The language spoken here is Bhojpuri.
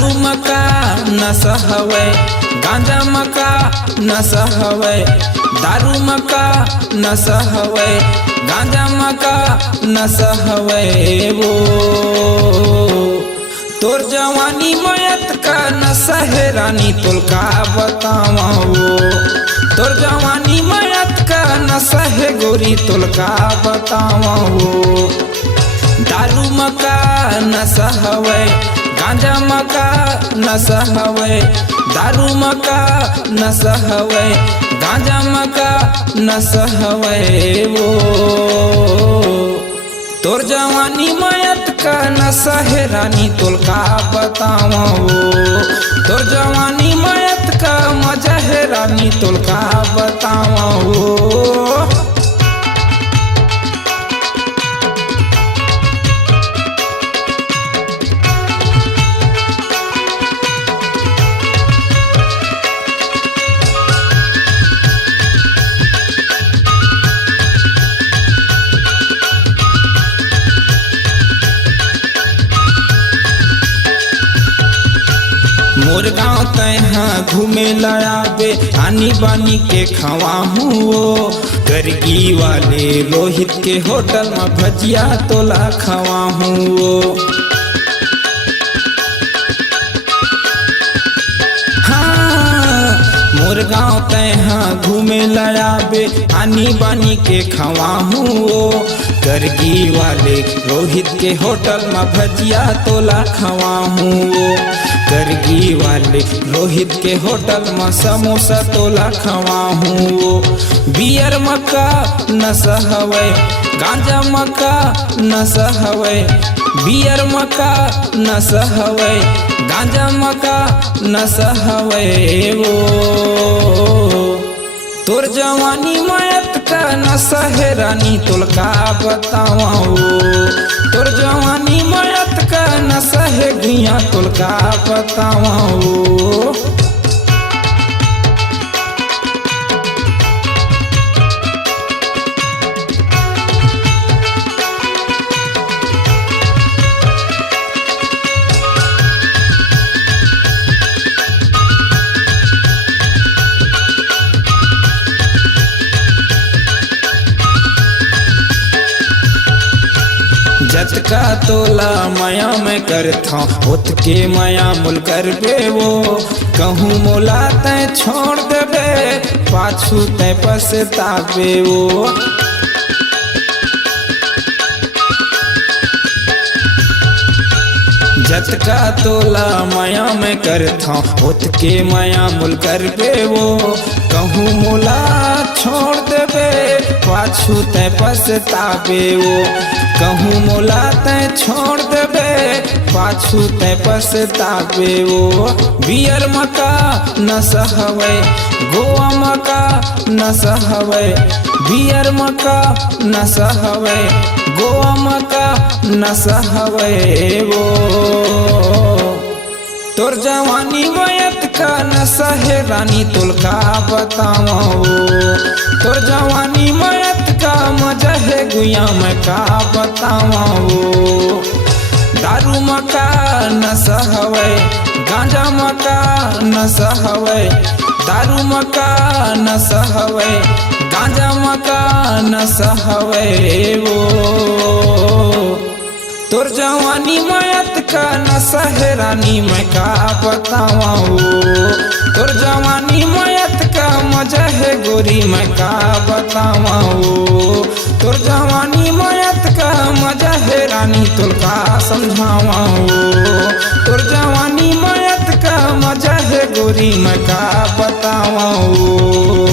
दारू मका नशा हवे, गांजा मका नशा हवे, दारू मका नशा हवे, गांजा मका नशा हवे वो। तोर जवानी मयत का नशा है रानी तोल का बतावा वो। तोर जवानी मयत का नशा है गोरी तोल का बतावा वो। दारू मका नशा हवे, गांजा मका नशा हवे, दारू मका नशा हवे, गांजा मका नशा हवे वो। तोर जवानी मयत का नशा है रानी तोल का बतावा वो। तोर जवानी मयत का मजा है रानी तोल का बतावा वो। मोर गाँव तहाँ घूमे लायाबे आनी बानी के खवा हूँ। करगी वाले रोहित के होटल में भजिया तोला खवा हूँ। हाँ मोर गाँव तहाँ घूमे लायाबे आनी बानी के खवा हूँ। करगी वाले रोहित के होटल में भजिया तोला खवा हूँ। करगी वाले रोहित के होटल में समोसा तोला खवा हूँ। बियर मका नशा हवे, गांजा मका नशा हवे, बियर मका नशा हवे, गांजा मका नशा हवे वो। तोर जवानी मयत का नशा है रानी तोल का बतावा वो। तोर जवानी मयत का नशा है गुइया तोल का बतावा वो। जतका तोला माया में करथा होत के माया मुल कर बे वो। कहूँ मोला तय छोड़ देबे पाछू तय पछताबे वो। जतका तोला माया में करथा होत के माया मुल कर बे वो। कहूँ मोला छोड़ देबे पाछू तय पछताबे वो। कहूँ मोला तय छोड़ देबे पाछू तय पछताबे वो। बियर मका नशा हवे, गोवा मका नशा हवे, बियर मका नशा हवे, गोवा मका नशा हवे वो। तोर जवानी मयत का नशा है रानी तोल का बतावा वो। तोर जवानी मयत का मजा है गुइया में का बतावा वो। दारू मका नशा हवे, गांजा मका नशा हवे, दारू मका नशा हवे, गांजा मका नशा हवे वो। तोर जवानी मयत का नशा है रानी मैं का बतावा वो। तोर जवानी मयत का मजा है गोरी मैं का बतावा वो। तोर जवानी मयत का मजा है रानी तोल का समझावा वो। तोर जवानी मयत का मजा है गोरी मैं का बतावा वो।